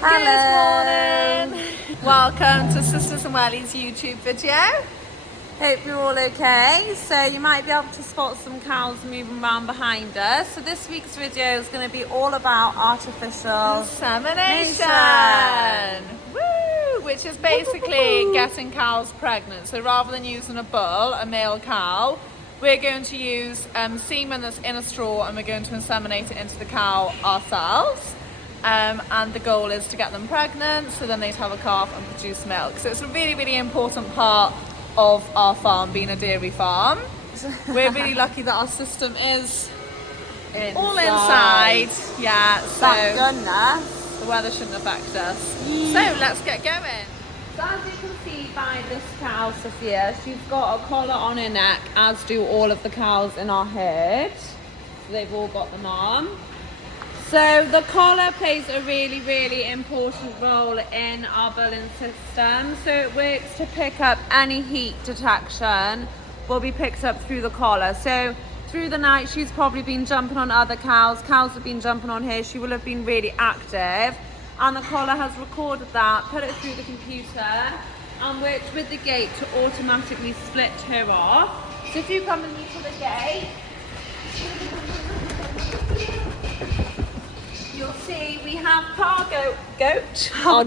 Hello. Good morning. Welcome to Sisters and Wellies YouTube video. Hope you're all okay. So you might be able to spot some cows moving around behind us. So this week's video is going to be all about artificial Insemination. Woo! Which is basically getting cows pregnant. So rather than using a bull, a male cow, we're going to use semen that's in a straw and we're going to inseminate it into the cow ourselves. And the goal is to get them pregnant so then they'd have a calf and produce milk. So it's a really, really important part of our farm, being a dairy farm. We're really lucky that our system is all inside. Yeah, so Thank goodness. the weather shouldn't affect us. So let's get going. So as you can see by this cow, Sophia, she's got a collar on her neck, as do all of the cows in our herd. So they've all got them on. So the collar plays a really, really important role in our bulling system. So it works to pick up any heat detection will be picked up through the collar. So through the night, she's probably been jumping on other cows. Cows have been jumping on her. She will have been really active. And the collar has recorded that, put it through the computer, and worked with the gate to automatically split her off. So if you come with me to the gate, you'll see we have our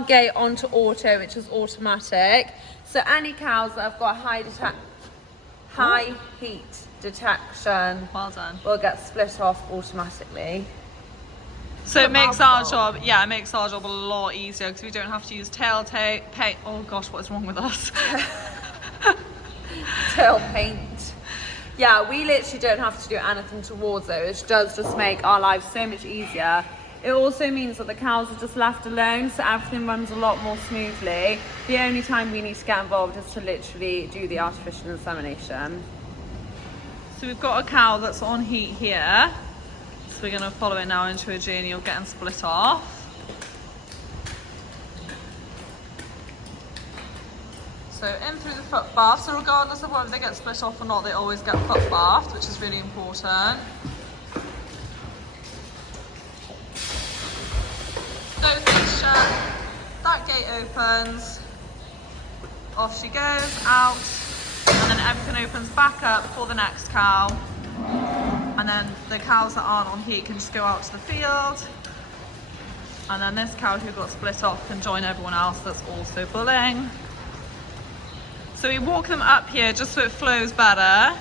gate onto auto, which is automatic. So any cows that have got high heat detection, Well done. will get split off automatically. So it makes our job, it makes our job a lot easier because we don't have to use tail tape. Oh gosh, what is wrong with us? Tail paint. Yeah, we literally don't have to do anything towards it, which does just make our lives so much easier. It also means that the cows are just left alone, so everything runs a lot more smoothly. The only time we need to get involved is to literally do the artificial insemination. So we've got a cow that's on heat here. So we're going to follow it now into a journey of getting split off. So in through the foot bath. So regardless of whether they get split off or not, they always get foot bathed, which is really important. Those gates shut, that gate opens, off she goes, out, and then everything opens back up for the next cow. And then the cows that aren't on heat can just go out to the field. And then this cow who got split off can join everyone else that's also bulling. So we walk them up here just so it flows better,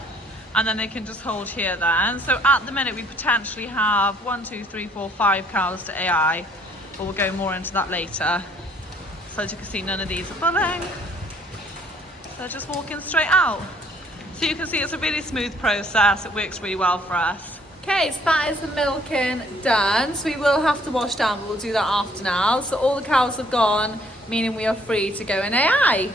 and then they can just hold here then. So at the minute we potentially have 1, 2, 3, 4, 5 cows to AI, but we'll go more into that later. So as you can see, none of these are bulling. They're just walking straight out. So you can see it's a really smooth process. It works really well for us. Okay, so that is the milking done. So we will have to wash down, but we'll do that after now. So all the cows have gone, meaning we are free to go in AI.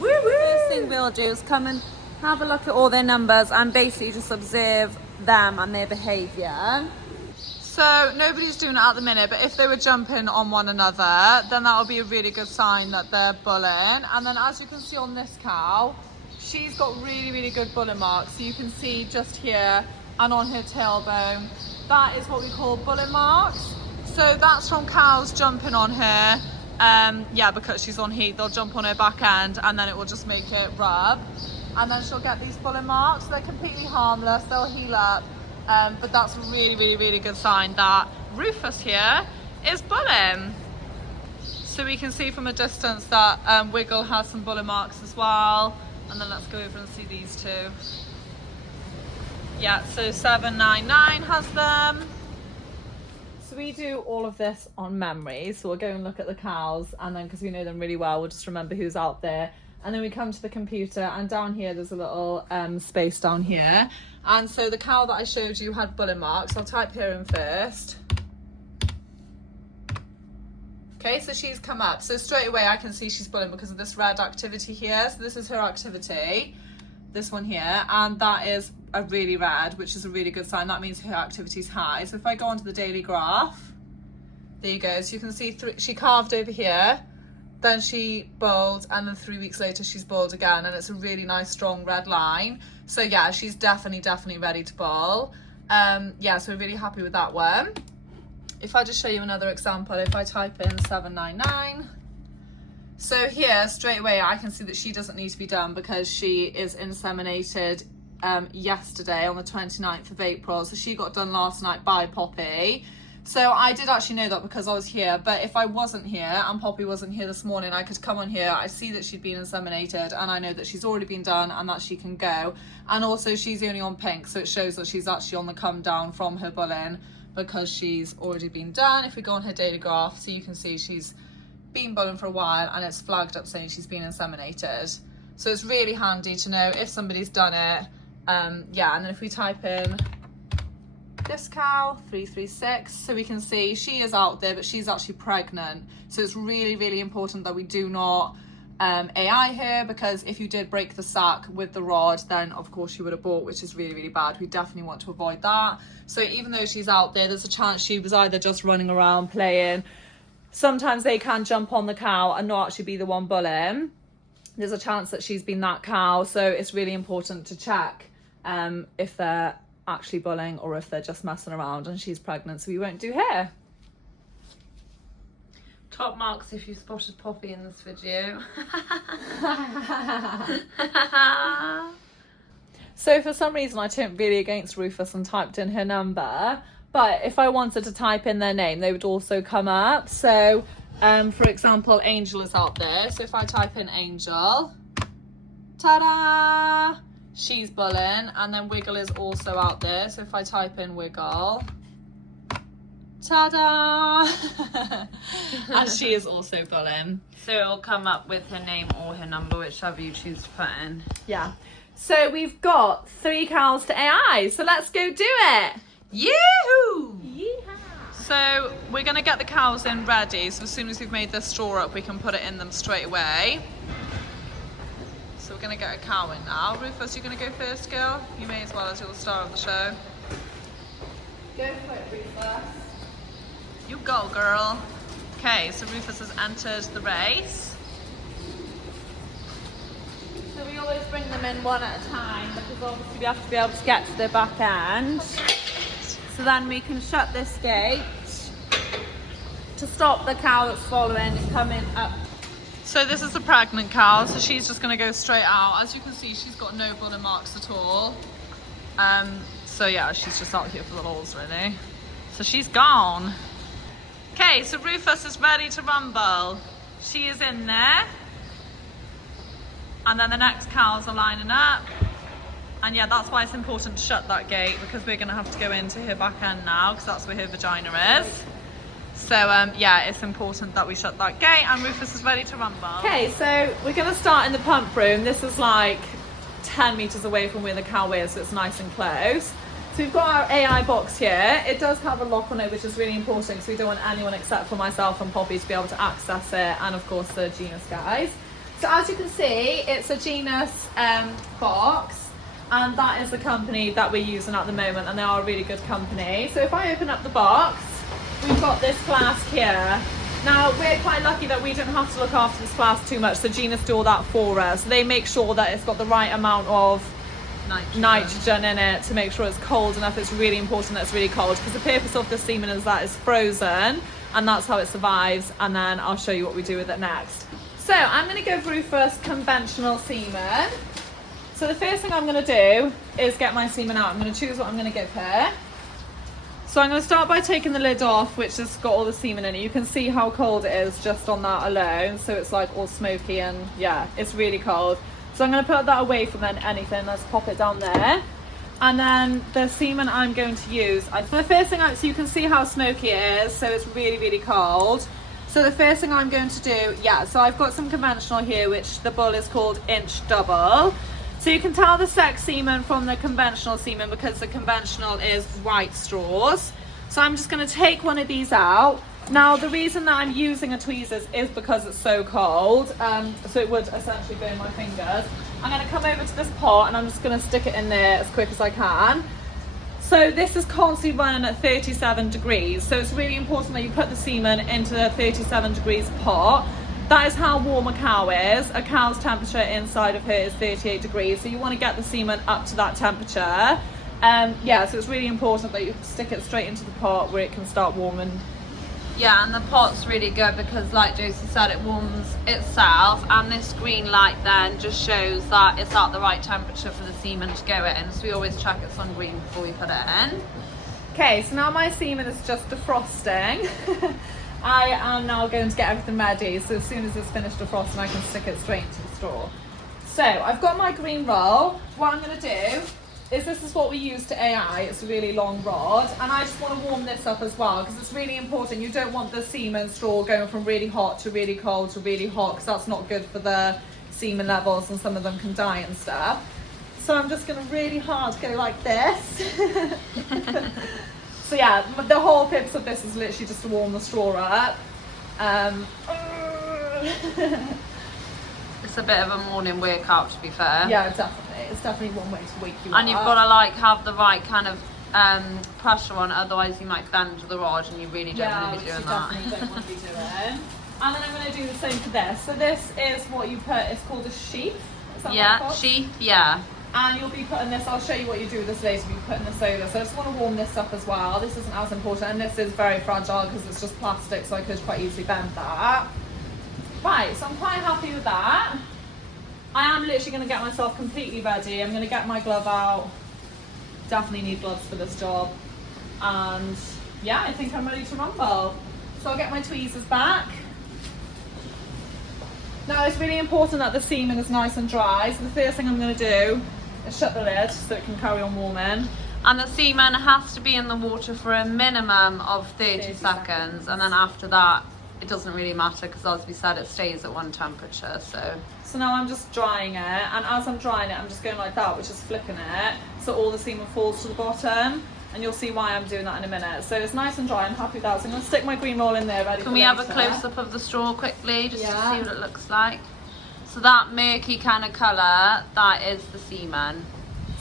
Woo woo! First thing we'll do is come and have a look at all their numbers and basically just observe them and their behaviour. So nobody's doing it at the minute, but if they were jumping on one another, then that would be a really good sign that they're bulling. And then as you can see on this cow, she's got really, really good bulling marks. So you can see just here and on her tailbone, that is what we call bulling marks. So that's from cows jumping on her. Because she's on heat, they'll jump on her back end and then it will just make it rub. And then she'll get these bulling marks. They're completely harmless, they'll heal up. But that's a really, really, really good sign that Rufus here is bulling. So we can see from a distance that Wiggle has some bulling marks as well. And then let's go over and see these two. Yeah, so 799 has them. So we do all of this on memory. So we'll go and look at the cows, and then because we know them really well, we'll just remember who's out there. And then we come to the computer, and down here there's a little space down here. And so the cow that I showed you had bulling marks. I'll type her in first. Okay, so she's come up. So straight away I can see she's bulling because of this red activity here. So this is her activity, this one here, and that is a really red, which is a really good sign. That means her activity is high. So if I go onto the daily graph, there you go. So you can see she calved over here, then she bulled, and then 3 weeks later she's bulled again, and it's a really nice strong red line. So yeah, she's definitely ready to bull. Yeah, so we're really happy with that one. if I just show you another example, if I type in 799, so here straight away I can see that she doesn't need to be done because she is inseminated yesterday on the 29th of April. So she got done last night by Poppy. So I did actually know that because I was here, but if I wasn't here and Poppy wasn't here this morning, I could come on here, I see that she'd been inseminated and I know that she's already been done and that she can go. And also she's only on pink, so it shows that she's actually on the come down from her bulling because she's already been done. If we go on her data graph, so you can see she's been bulling for a while and it's flagged up saying she's been inseminated. So it's really handy to know if somebody's done it. Yeah, and then if we type in this cow 336, so we can see she is out there, but she's actually pregnant. So it's really, really important that we do not AI her, because if you did break the sac with the rod, then of course you would abort, which is really, really bad. We definitely want to avoid that. So even though she's out there, there's a chance she was either just running around playing. Sometimes they can jump on the cow and not actually be the one bulling. There's a chance that she's been that cow, so it's really important to check if they're actually bulling or if they're just messing around and she's pregnant, so we won't do hair. Top marks if you spotted Poppy in this video. So for some reason I turned really against Rufus and typed in her number, but if I wanted to type in their name they would also come up. So for example, Angel is out there, so if I type in Angel, ta-da, she's bulling. And then Wiggle is also out there, so if I type in Wiggle, ta-da, and she is also bulling. So it'll come up with her name or her number, whichever you choose to put in. Yeah. So we've got 3 cows to AI, so let's go do it. Yoo-hoo! Yeehaw! So we're going to get the cows in ready, so as soon as we've made this straw up we can put it in them straight away. So we're going to get a cow in now. Rufus, you're going to go first, girl? You may as well, as you're the star of the show. Go for it, Rufus. You go, girl. Okay, so Rufus has entered the race. So we always bring them in one at a time because obviously we have to be able to get to the back end. So then we can shut this gate to stop the cow that's following coming up. So this is the pregnant cow, so she's just going to go straight out. As you can see, she's got no bulling marks at all. So yeah, she's just out here for the holes really. So she's gone. Okay, so Rufus is ready to rumble. She is in there. And then the next cows are lining up. And yeah, that's why it's important to shut that gate, because we're going to have to go into her back end now, because that's where her vagina is. So yeah, it's important that we shut that gate, and Rufus is ready to rumble. Okay, so we're going to start in the pump room. This is like 10 meters away from where the cow is, so it's nice and close. So we've got our AI box here. It does have a lock on it, which is really important because we don't want anyone except for myself and Poppy to be able to access it, and of course the Genus guys. So as you can see, it's a Genus box, and that is the company that we're using at the moment, and they are a really good company. So if I open up the box, we've got this flask here. Now we're quite lucky that we don't have to look after this flask too much, so Genus do all that for us. So they make sure that it's got the right amount of nitrogen in it to make sure it's cold enough. It's really important that it's really cold, because the purpose of the semen is that it's frozen, and that's how it survives. And then I'll show you what we do with it next. So I'm going to go through first conventional semen. So the first thing I'm going to do is get my semen out. I'm going to choose what I'm going to give her. So I'm going to start by taking the lid off, which has got all the semen in it. You can see how cold it is just on that alone. So it's like all smoky, and yeah, it's really cold. So I'm going to put that away from anything. Let's pop it down there. And then the semen I'm going to use, the first thing, so you can see how smoky it is. So it's really, really cold. So the first thing I'm going to do, yeah, so I've got some conventional here, which the bull is called inch double. So you can tell the sex semen from the conventional semen because the conventional is white straws. So I'm just going to take one of these out. Now the reason that I'm using a tweezers is because it's so cold, so it would essentially burn my fingers. I'm going to come over to this pot and I'm just going to stick it in there as quick as I can. So this is constantly running at 37 degrees. So it's really important that you put the semen into the 37 degrees pot. That is how warm a cow is. A cow's temperature inside of her is 38 degrees. So you want to get the semen up to that temperature. Yeah, so it's really important that you stick it straight into the pot where it can start warming Yeah, and the pot's really good because, like Josie said, it warms itself, and this green light then just shows that it's at the right temperature for the semen to go in. So we always check it's on green before we put it in. Okay, so now my semen is just defrosting. I am now going to get everything ready, so as soon as it's finished defrosting, I can stick it straight into the straw. So I've got my green roll. What I'm going to do is, this is what we use to AI. It's a really long rod, and I just want to warm this up as well because it's really important. You don't want the semen straw going from really hot to really cold to really hot, because that's not good for the semen levels, and some of them can die and stuff. So I'm just going to really hard go like this. So yeah, the whole purpose of this is literally just to warm the straw up. It's a bit of a morning workout, to be fair. Yeah, definitely. It's definitely one way to wake you up. And you've got to like have the right kind of pressure on it, otherwise you might bend the rod, and you really don't want to be doing that. Definitely don't want to be doing. And then I'm going to do the same for this. So this is what you put. It's called a sheath. Is that what it's called? Sheath. Yeah. And you'll be putting this. I'll show you what you do with this later. You'll be putting this over. So I just want to warm this up as well. This isn't as important, and this is very fragile because it's just plastic, so I could quite easily bend that. Right, so I'm quite happy with that. I am literally going to get myself completely ready. I'm going to get my glove out. Definitely need gloves for this job. And yeah, I think I'm ready to rumble. So I'll get my tweezers back. Now it's really important that the semen is nice and dry. So the first thing I'm going to do is shut the lid so it can carry on warming. And the semen has to be in the water for a minimum of 30 seconds. And then after that, it doesn't really matter because, as we said, it stays at one temperature. So now I'm just drying it, and as I'm drying it, I'm just going like that, which is flipping it, so all the semen falls to the bottom, and you'll see why I'm doing that in a minute. So it's nice and dry. I'm happy with that. So I'm going to stick my green roll in there ready. Can we have a close-up of the straw quickly, just to see what it looks like? So that murky kind of colour, that is the semen.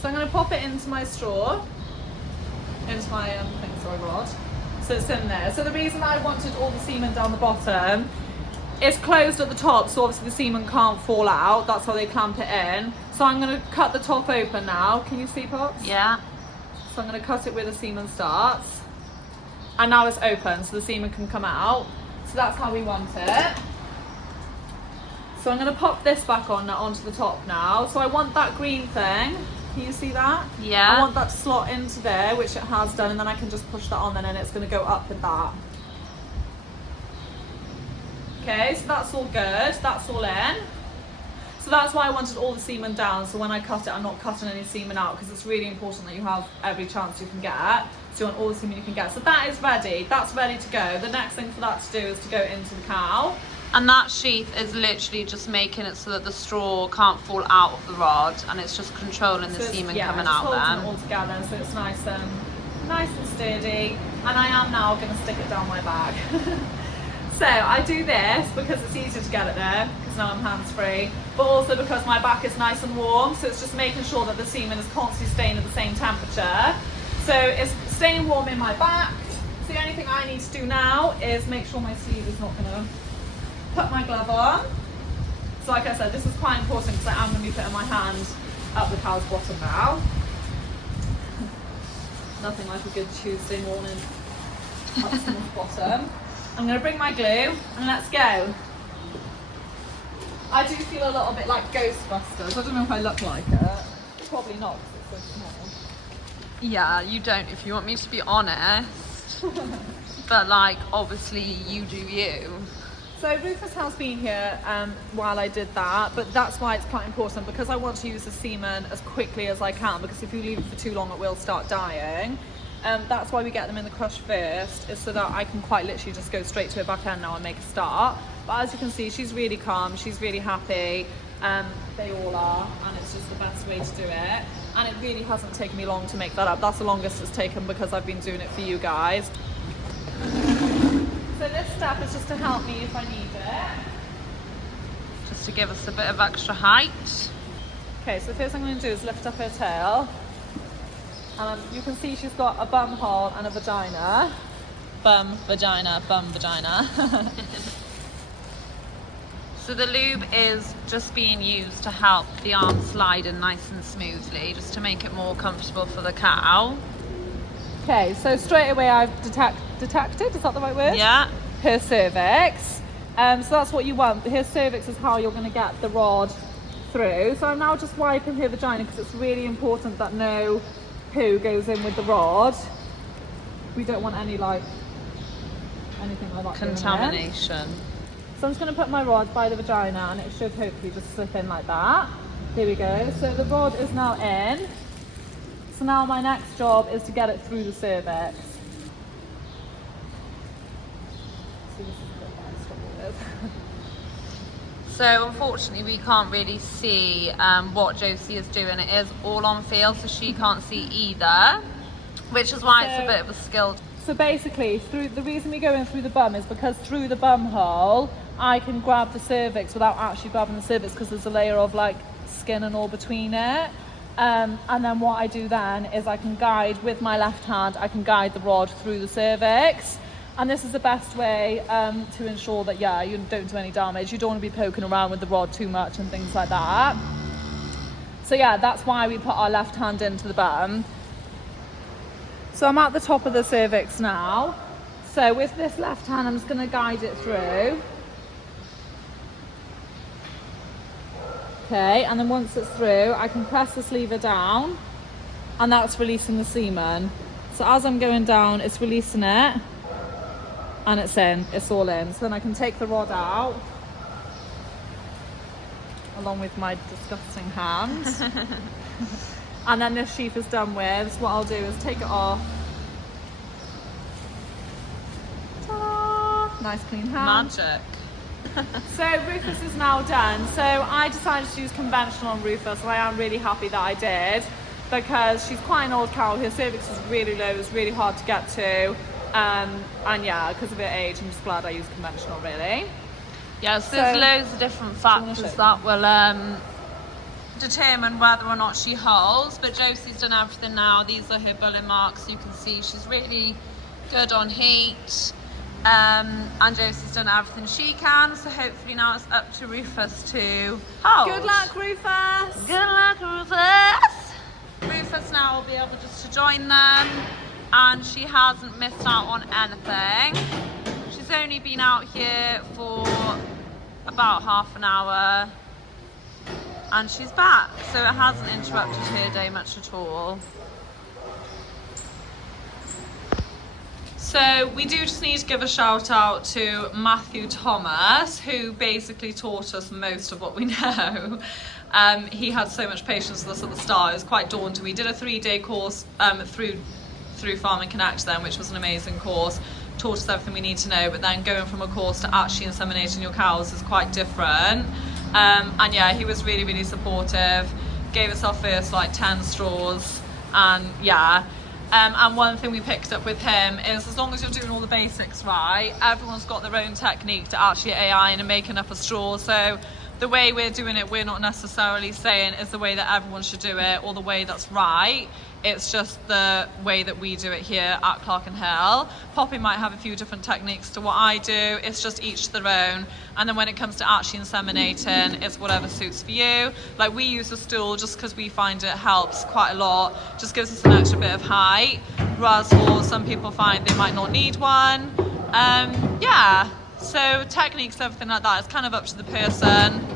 So I'm going to pop it into my straw, into my rod. So it's in there. So the reason I wanted all the semen down the bottom, it's closed at the top, so obviously the semen can't fall out. That's how they clamp it in. So I'm going to cut the top open now. Can you see, Pops? Yeah. So I'm going to cut it where the semen starts. And now it's open, so the semen can come out. So that's how we want it. So I'm going to pop this back on onto the top now. So I want that green thing. Can you see that? Yeah. I want that to slot into there, which it has done, and then I can just push that on, and then it's going to go up with that. Okay, so that's all good. That's all in. So that's why I wanted all the semen down, so when I cut it, I'm not cutting any semen out, because it's really important that you have every chance you can get. So you want all the semen you can get. So that is ready. That's ready to go. The next thing for that to do is to go into the cow. And that sheath is literally just making it so that the straw can't fall out of the rod, and it's just controlling the semen coming out there. It all together, so it's nice and sturdy. And I am now going to stick it down my bag. So I do this because it's easier to get it there, because now I'm hands-free, but also because my back is nice and warm, so it's just making sure that the semen is constantly staying at the same temperature. So it's staying warm in my back. So the only thing I need to do now is make sure my sleeve is not going to put my glove on. So like I said, this is quite important because I am going to be putting my hand up the cow's bottom now. Nothing like a good Tuesday morning up someone's bottom. I'm going to bring my glue and let's go. I do feel a little bit like Ghostbusters. I don't know if I look like it. Probably not because it's so small. Yeah, you don't, if you want me to be honest. But like, obviously you do you. So Rufus has been here while I did that, but that's why it's quite important, because I want to use the semen as quickly as I can, because if you leave it for too long it will start dying. That's why we get them in the crush first, is so that I can quite literally just go straight to her back end now and make a start. But as you can see, she's really calm, she's really happy, they all are, and it's just the best way to do it. And it really hasn't taken me long to make that up. That's the longest it's taken because I've been doing it for you guys. So this step is just to help me if I need it. Just to give us a bit of extra height. Okay, so the first thing I'm going to do is lift up her tail. You can see she's got a bum hole and a vagina. Bum, vagina, bum, vagina. So the lube is just being used to help the arm slide in nice and smoothly, just to make it more comfortable for the cow. Okay, so straight away I've detected, is that the right word? Yeah. her cervix. So that's what you want. Her cervix is how you're going to get the rod through. So I'm now just wiping her vagina because it's really important that no poo goes in with the rod. We don't want any like anything like that Contamination. So I'm just going to put my rod by the vagina and it should hopefully just slip in like that. Here we go. So the rod is now in. So now my next job is to get it through the cervix. So unfortunately we can't really see what Josie is doing. It is all on field, so she can't see either, which is why it's a bit of a skill. So basically, the reason we go in through the bum is because through the bum hole, I can grab the cervix without actually grabbing the cervix because there's a layer of like skin and all between it. And then what I do then is I can guide with my left hand, I can guide the rod through the cervix. And this is the best way to ensure that, yeah, you don't do any damage. You don't want to be poking around with the rod too much and things like that. So yeah, that's why we put our left hand into the bum. So I'm at the top of the cervix now. So with this left hand, I'm just going to guide it through. Okay, and then once it's through, I can press this lever down and that's releasing the semen. So as I'm going down, it's releasing it. And it's in, it's all in. So then I can take the rod out along with my disgusting hand. And then this sheath is done with. So what I'll do is take it off. Ta-da! Nice clean hand. Magic. So Rufus is now done. So I decided to use conventional on Rufus and I am really happy that I did because she's quite an old cow. Her cervix is really low, it's really hard to get to. And yeah, because of her age, I'm just glad I used conventional, really. Yeah, so there's loads of different factors that will determine whether or not she holds. But Josie's done everything now. These are her bullet marks. You can see she's really good on heat. And Josie's done everything she can. So hopefully now it's up to Rufus to hold. Good luck, Rufus. Good luck, Rufus. Rufus now will be able just to join them. And she hasn't missed out on anything. She's only been out here for about half an hour and she's back, so it hasn't interrupted her day much at all. So we do just need to give a shout out to Matthew Thomas, who basically taught us most of what we know. He had so much patience with us at the start. It was quite daunting. We did a 3-day course through Farm and Connect then, which was an amazing course, taught us everything we need to know, but then going from a course to actually inseminating your cows is quite different. And yeah, he was really, really supportive, gave us our first like 10 straws, and yeah. And one thing we picked up with him is as long as you're doing all the basics right, everyone's got their own technique to actually AI and making up a straw. So the way we're doing it, we're not necessarily saying is the way that everyone should do it or the way that's right. It's just the way that we do it here at Clark and Hill. Poppy might have a few different techniques to what I do. It's just each their own. And then when it comes to actually inseminating, it's whatever suits for you. Like we use a stool just because we find it helps quite a lot. Just gives us an extra bit of height. Whereas for some people find they might not need one. Yeah, so techniques, everything like that, it's kind of up to the person.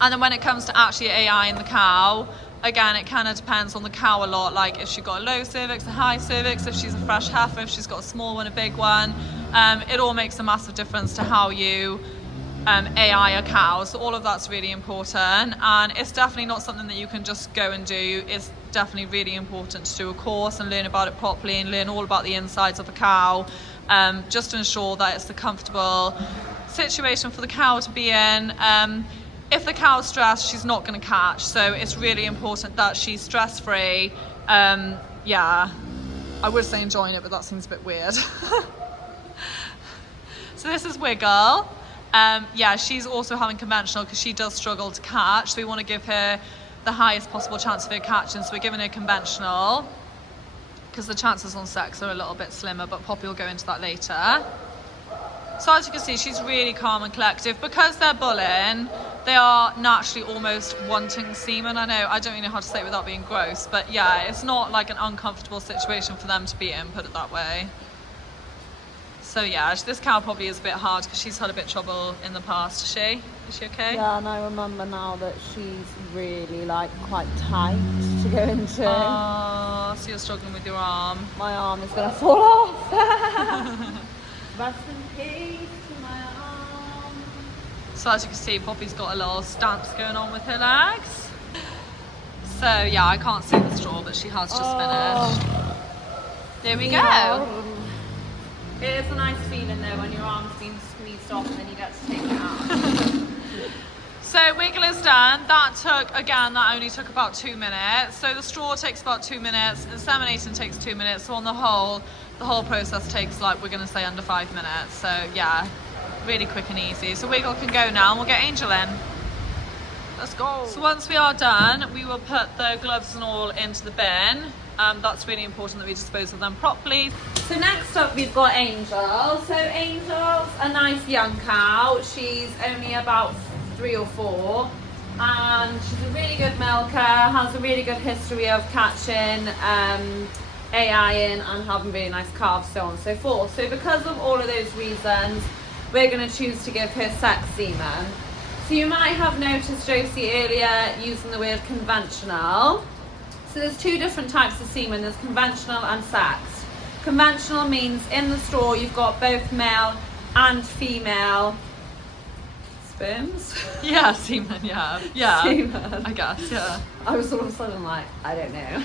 And then when it comes to actually AI in the cow, again, it kind of depends on the cow a lot, like if she's got a low cervix, a high cervix, if she's a fresh heifer, if she's got a small one, a big one. It all makes a massive difference to how you AI a cow, so all of that's really important, and it's definitely not something that you can just go and do. It's definitely really important to do a course and learn about it properly and learn all about the insides of a cow, just to ensure that it's a comfortable situation for the cow to be in. If the cow's stressed, she's not going to catch, so it's really important that she's stress-free. Yeah, I would say enjoying it, but that seems a bit weird. So this is Wiggle. Yeah, she's also having conventional because she does struggle to catch, so we want to give her the highest possible chance of her catching, so we're giving her conventional because the chances on sex are a little bit slimmer, but Poppy will go into that later. So as you can see, she's really calm and collective. Because they're bulling, they are naturally almost wanting semen. I know, I don't really know how to say it without being gross, but yeah, it's not like an uncomfortable situation for them to be in, put it that way. So So yeah, this cow probably is a bit hard because she's had a bit of trouble in the past. Is she okay? Yeah, and I remember now that she's really like quite tight to go into. Oh, so you're struggling with your arm. My arm is gonna fall off. Rest in peace to my arm. So as you can see, Poppy's got a little stamps going on with her legs. So yeah, I can't see the straw, but she has just finished. There we go. It is a nice feeling though when your arm's being squeezed off and then you get to take it out. So wiggle is done. That only took about 2 minutes. So the straw takes about 2 minutes. Inseminating takes 2 minutes. So on the whole process takes like, we're going to say under 5 minutes. So yeah, really quick and easy. So wiggle can go now and we'll get Angel in. Let's go. So once we are done, we will put the gloves and all into the bin. That's really important that we dispose of them properly. So next up we've got Angel. So Angel's a nice young cow. She's only about 3 or 4 and she's a really good milker, has a really good history of catching AIing and having really nice calves, so on and so forth. So because of all of those reasons, we're going to choose to give her sex semen. So you might have noticed Josie earlier using the word conventional. So there's 2 different types of semen. There's conventional and sex. Conventional means in the straw you've got both male and female sperms. Yeah, semen, yeah. Semen. I guess, yeah. I was all of a sudden like, I don't know.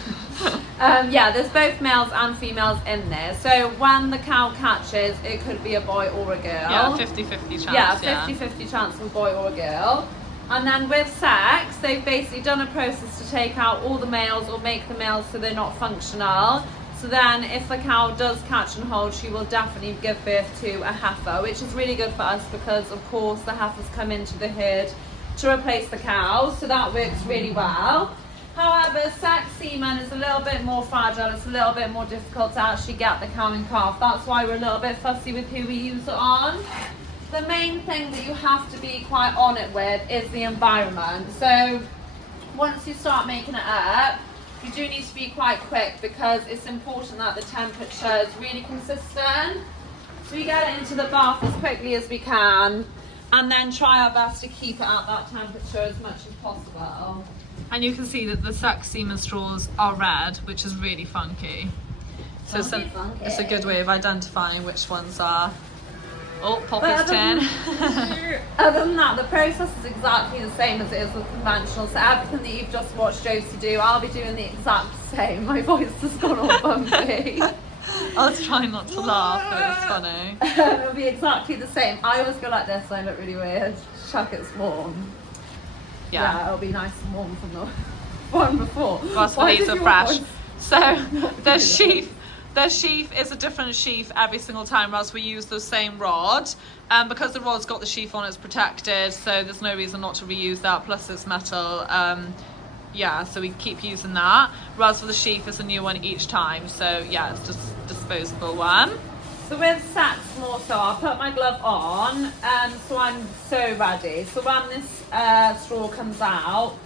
Yeah, there's both males and females in there. So when the cow catches, it could be a boy or a girl. Yeah, 50-50 chance. Yeah, 50-50 chance of a boy or a girl. And then with sex, they've basically done a process to take out all the males or make the males so they're not functional. So then if the cow does catch and hold, she will definitely give birth to a heifer, which is really good for us because of course the heifers come into the herd to replace the cows, so that works really well. However, sex semen is a little bit more fragile, it's a little bit more difficult to actually get the cow and calf. That's why we're a little bit fussy with who we use it on. The main thing that you have to be quite on it with is the environment. So once you start making it up, you do need to be quite quick because it's important that the temperature is really consistent. So we get it into the bath as quickly as we can and then try our best to keep it at that temperature as much as possible. And you can see that the sex semen straws are red, which is really funky. So it's a good way of identifying which ones are. Oh, Poppy's turn. Other than that, the process is exactly the same as it is with conventional. So everything that you've just watched Josie do, I'll be doing the exact same. My voice has gone all bumpy. I was trying not to laugh, but it's funny. It'll be exactly the same. I always go like this, I look really weird. Chuck it's warm. Yeah, it'll be nice and warm from the one before. That's why these are fresh. So the sheath is a different sheath every single time, whereas we use the same rod. Because the rod's got the sheath on, it's protected, so there's no reason not to reuse that, plus it's metal. Yeah, so we keep using that. Whereas for the sheath, it's a new one each time, so yeah, it's just a disposable one. So with sex more so, I'll put my glove on, so I'm so ready. So when this straw comes out,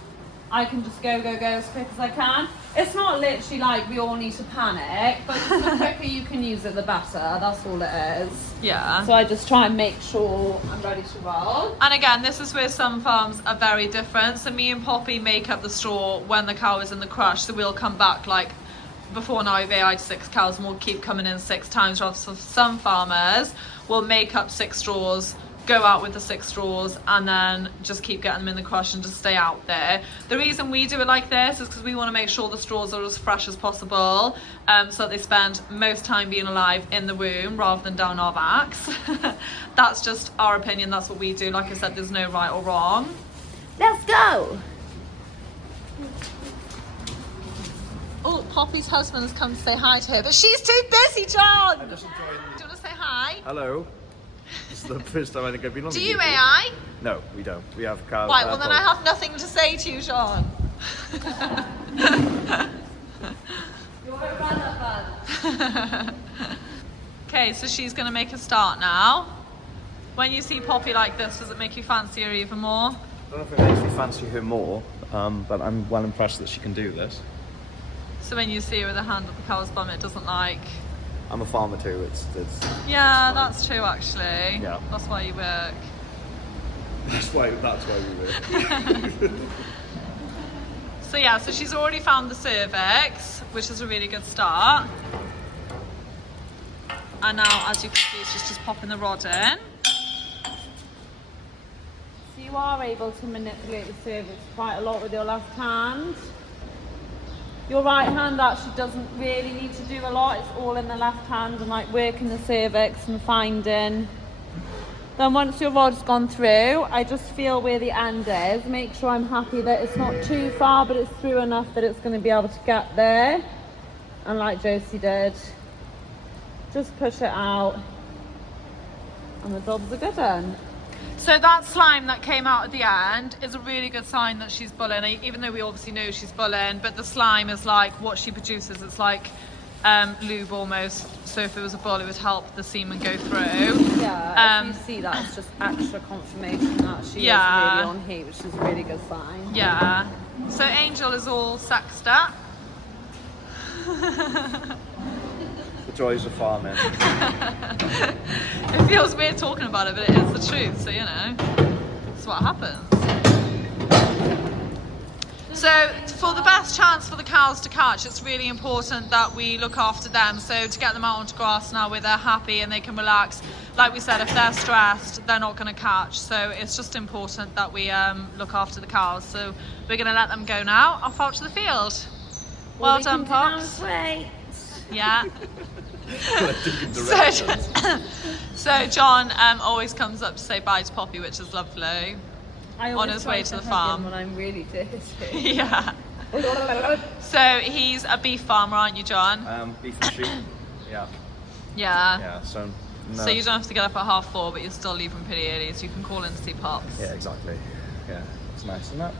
I can just go as quick as I can. It's not literally like we all need to panic, but just the quicker you can use it, the better. That's all it is. Yeah. So I just try and make sure I'm ready to roll. And again, this is where some farms are very different. So me and Poppy make up the straw when the cow is in the crush. So we'll come back like, before now we've AI'd 6 cows and we'll keep coming in 6 times. Rather, so some farmers will make up 6 straws, go out with the 6 straws and then just keep getting them in the crush and just stay out there. The reason we do it like this is because we want to make sure the straws are as fresh as possible, so that they spend most time being alive in the womb rather than down our backs. That's just our opinion, that's what we do. Like I said, there's no right or wrong. Let's go! Oh, Poppy's husband has come to say hi to her, but she's too busy, John! Do you want to say hi? Hello. This is the first time I think I've been on Do the you YouTube. AI? No, we don't. We have cows. Right, well then I have nothing to say to you, John. You're a Okay, so she's going to make a start now. When you see Poppy like this, does it make you fancy her even more? I don't know if it makes me fancy her more, but I'm well impressed that she can do this. So when you see her with her hand up the cow's bum, it doesn't like... I'm a farmer too. It's Yeah, that's true actually. Yeah. That's why you work. That's why we work. So yeah, so she's already found the cervix, which is a really good start. And now, as you can see, she's just popping the rod in. So you are able to manipulate the cervix quite a lot with your left hand. Your right hand actually doesn't really need to do a lot. It's all in the left hand and like working the cervix and finding. Then once your rod's gone through, I just feel where the end is. Make sure I'm happy that it's not too far, but it's through enough that it's going to be able to get there. And like Josie did, just push it out. And the dob's a good one. So that slime that came out at the end is a really good sign that she's bulling, even though we obviously know she's bulling, but the slime is like what she produces. It's like lube almost, so if it was a bull it would help the semen go through. Yeah, if you see that, it's just extra confirmation that she is really on heat, which is a really good sign. Yeah, so Angel is all sexed up. The joys of farming. It feels weird talking about it, but it is the truth, so you know, it's what happens. So for the best chance for the cows to catch, it's really important that we look after them. So to get them out onto grass now where they're happy and they can relax. Like we said, if they're stressed, they're not going to catch. So it's just important that we look after the cows. So we're going to let them go now off out to the field. Well done, Pops. Yeah. So John always comes up to say bye to Poppy, which is lovely. On his way to the farm. When I'm really thirsty. Yeah. So he's a beef farmer, aren't you, John? Beef and sheep. Yeah. Yeah. Yeah. So. No. So you don't have to get up at 4:30, but you're still leaving pretty early, so you can call in to see Pops. Yeah, exactly. Yeah, it's nice, isn't it?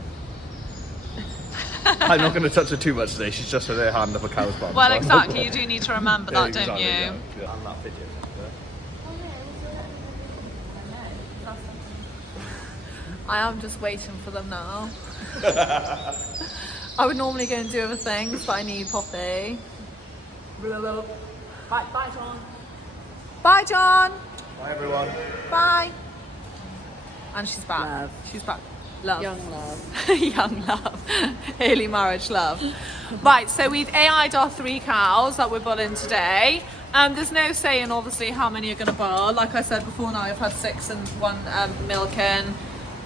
I'm not going to touch her too much today. She's just with her hand up a cow's bum. Well, exactly. You do need to remember that, exactly, don't you? Yeah. And that video. I am just waiting for them now. I would normally go and do other things, but I need Poppy. Bye, John. Bye, John. Bye, everyone. Bye. And she's back. Love. She's back. Love. Young love. Young love. Early marriage love. Right, so we've AI'd our 3 cows that we're bulling today. There's no saying, obviously, how many are going to bull. Like I said before now, I've had 6 and 1 milking.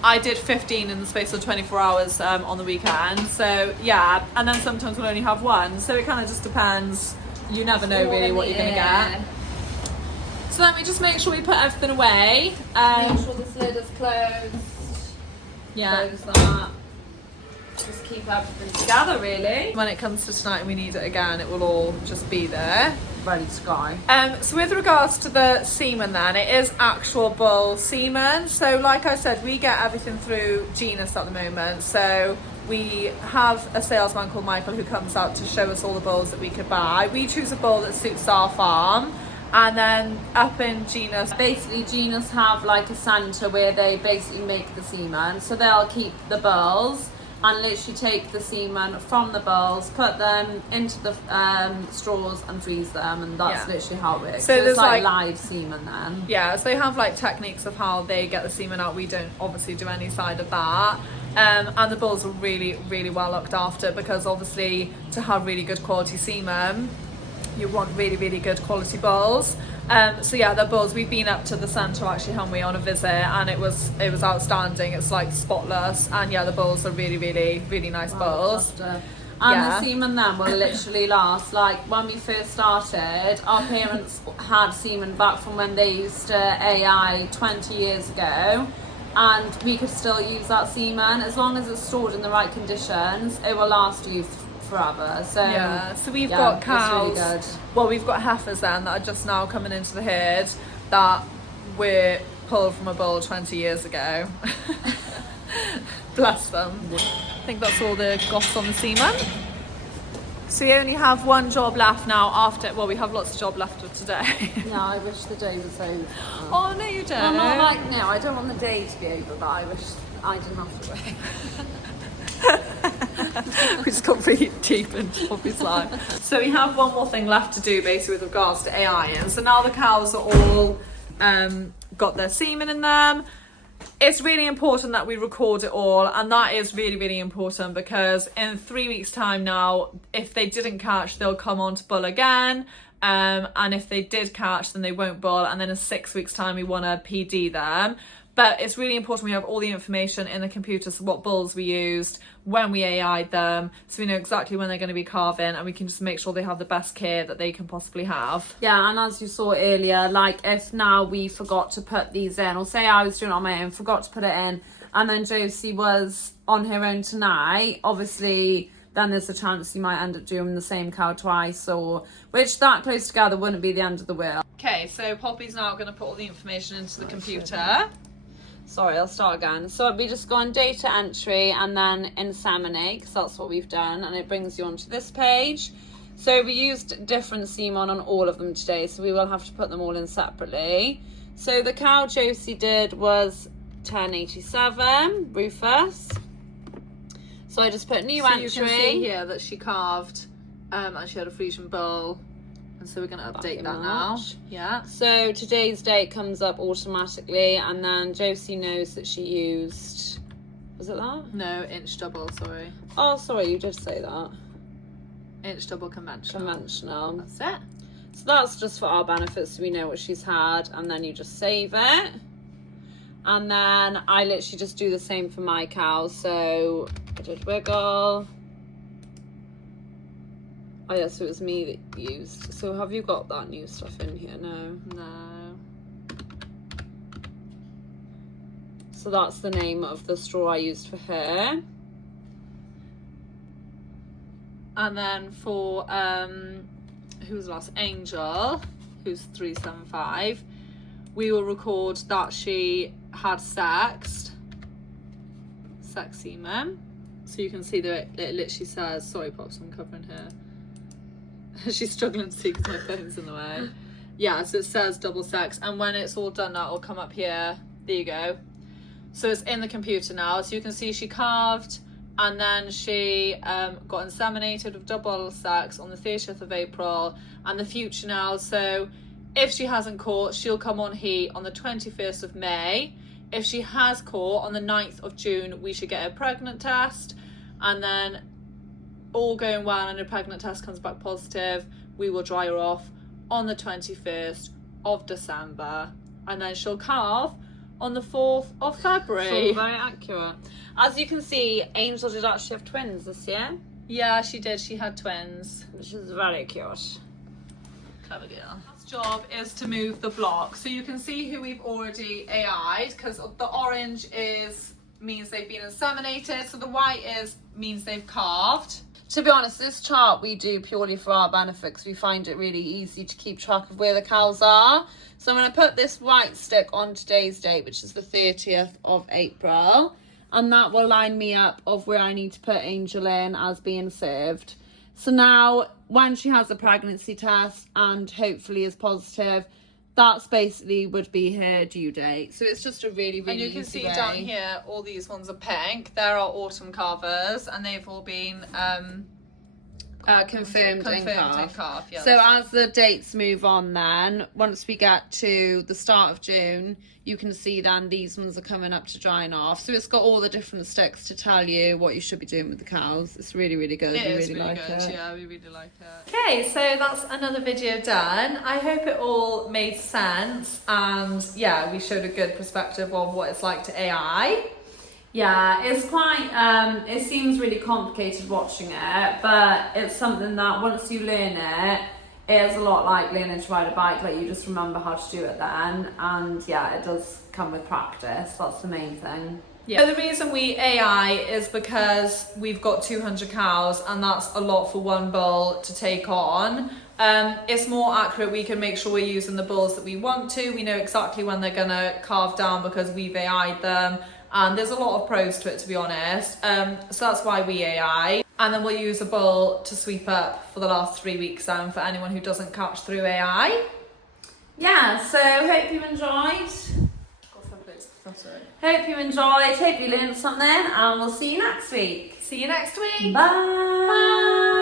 I did 15 in the space of 24 hours on the weekend. So, yeah. And then sometimes we'll only have 1. So it kind of just depends. You never know really what you're going to get. So let me just make sure we put everything away. Make sure this lid is closed. Yeah. Close that. Just keep everything together, really. When it comes to tonight and we need it again, it will all just be there. Ready to go. So with regards to the semen then, it is actual bull semen. So like I said, we get everything through Genus at the moment. So we have a salesman called Michael who comes out to show us all the bulls that we could buy. We choose a bull that suits our farm. And then up in Genus, basically Genus have like a centre where they basically make the semen. So they'll keep the bulls and literally take the semen from the bulls, put them into the straws and freeze them, and that's literally how it works. So it's like live semen then. Yeah, so they have like techniques of how they get the semen out. We don't obviously do any side of that. And the bulls are really, really well looked after, because obviously to have really good quality semen, you want really, really good quality bulls. So yeah, the bulls, we've been up to the centre actually, haven't we, on a visit, and it was outstanding. It's like spotless, and yeah, the bulls are really, really, really nice bulls. And the semen then will literally last, like when we first started, our parents had semen back from when they used to AI 20 years ago, and we could still use that semen. As long as it's stored in the right conditions, it will last you forever. So yeah, so we've got cows, really good. Well, we've got heifers then that are just now coming into the herd that were pulled from a bull 20 years ago. Bless them. I think that's all the goss on the semen. So we only have 1 job left now after, well, we have lots of job left for today. No, I wish the day was over. Oh, no, you don't. I'm not like, no, I don't want the day to be over, but I wish I didn't have to wait. We just got really deep into Poppy's life. So we have one more thing left to do basically with regards to AI. And so now the cows are all got their semen in them. It's really important that we record it all, and that is really, really important because in 3 weeks' time now, if they didn't catch, they'll come on to bull again. And if they did catch, then they won't bull, and then in 6 weeks' time, we want to PD them. But it's really important we have all the information in the computer, so what bulls we used, when we AI'd them, so we know exactly when they're going to be calving, and we can just make sure they have the best care that they can possibly have. Yeah, and as you saw earlier, like if now we forgot to put these in, or say I was doing it on my own, forgot to put it in, and then Josie was on her own tonight, obviously then there's a chance you might end up doing the same cow twice, or which that close together wouldn't be the end of the world. Okay, so Poppy's now going to put all the information into the computer. Sorry, I'll start again. So we just go on data entry and then Inseminating, because that's what we've done, and it brings you onto this page. So we used different semen on all of them today, so we will have to put them all in separately. So the cow Josie did was 1087, Rufus. So I just put new entry. So you can see here that she calved and she had a Frisian bull. And so we're going to update that now. Yeah. So today's date comes up automatically, and then Josie knows that she used, was it that? No, inch double, sorry. Oh, sorry, you did say that. Inch double conventional. Conventional. That's it. So that's just for our benefits, so we know what she's had, and then you just save it. And then I literally just do the same for my cow. So I did wiggle. Oh yeah, so it was me that used. So have you got that new stuff in here? No. No. So that's the name of the straw I used for her. And then for who was last? Angel, who's 375. We will record that she had sex semen. So you can see that it literally says, sorry Pops, I'm covering her. She's struggling to see because my phone's in the way. Yeah, so it says double sex, and when it's all done that will come up here. There you go. So it's in the computer now, so you can see she calved, and then she got inseminated with double sex on the 30th of April, and the future now. So if she hasn't caught, she'll come on heat on the 21st of May. If she has caught on the 9th of June, we should get a pregnant test, and then all going well and a pregnant test comes back positive, we will dry her off on the 21st of December, and then she'll calve on the 4th of February. So very accurate. As you can see, Angel did actually have twins this year. Yeah, she did. She had twins. Which is very cute. Clever girl. Last job is to move the block. So you can see who we've already AI'd, because the orange means they've been inseminated, so the white means they've calved. To be honest, this chart we do purely for our benefit because we find it really easy to keep track of where the cows are. So I'm going to put this white stick on today's date, which is the 30th of April. And that will line me up of where I need to put Angel in as being served. So now when she has a pregnancy test and hopefully is positive, that's basically would be her due date. So it's just a really, really And you can easy see way. down here, all these ones are pink. They're our autumn calvers, and they've all been confirmed in calf. Yeah, so as the dates move on then, once we get to the start of June, you can see then these ones are coming up to drying off. So it's got all the different sticks to tell you what you should be doing with the cows. It's really, really good. It is really really like good. it. Yeah, we really like it. Okay, so that's another video done. I hope it all made sense, and yeah, we showed a good perspective of what it's like to AI. Yeah, it's quite, it seems really complicated watching it, but it's something that once you learn it, it's a lot like learning to ride a bike. Like, you just remember how to do it then, and yeah, it does come with practice. That's the main thing. Yeah. So the reason we AI is because we've got 200 cows, and that's a lot for one bull to take on. It's more accurate. We can make sure we're using the bulls that we want to. We know exactly when they're gonna calve down because we've AI'd them. And there's a lot of pros to it, to be honest. So that's why we AI. And then we'll use a bull to sweep up for the last 3 weeks for anyone who doesn't catch through AI. Yeah, so hope you enjoyed. That's it. Hope you enjoyed, hope you learned something, and we'll see you next week. See you next week. Bye. Bye.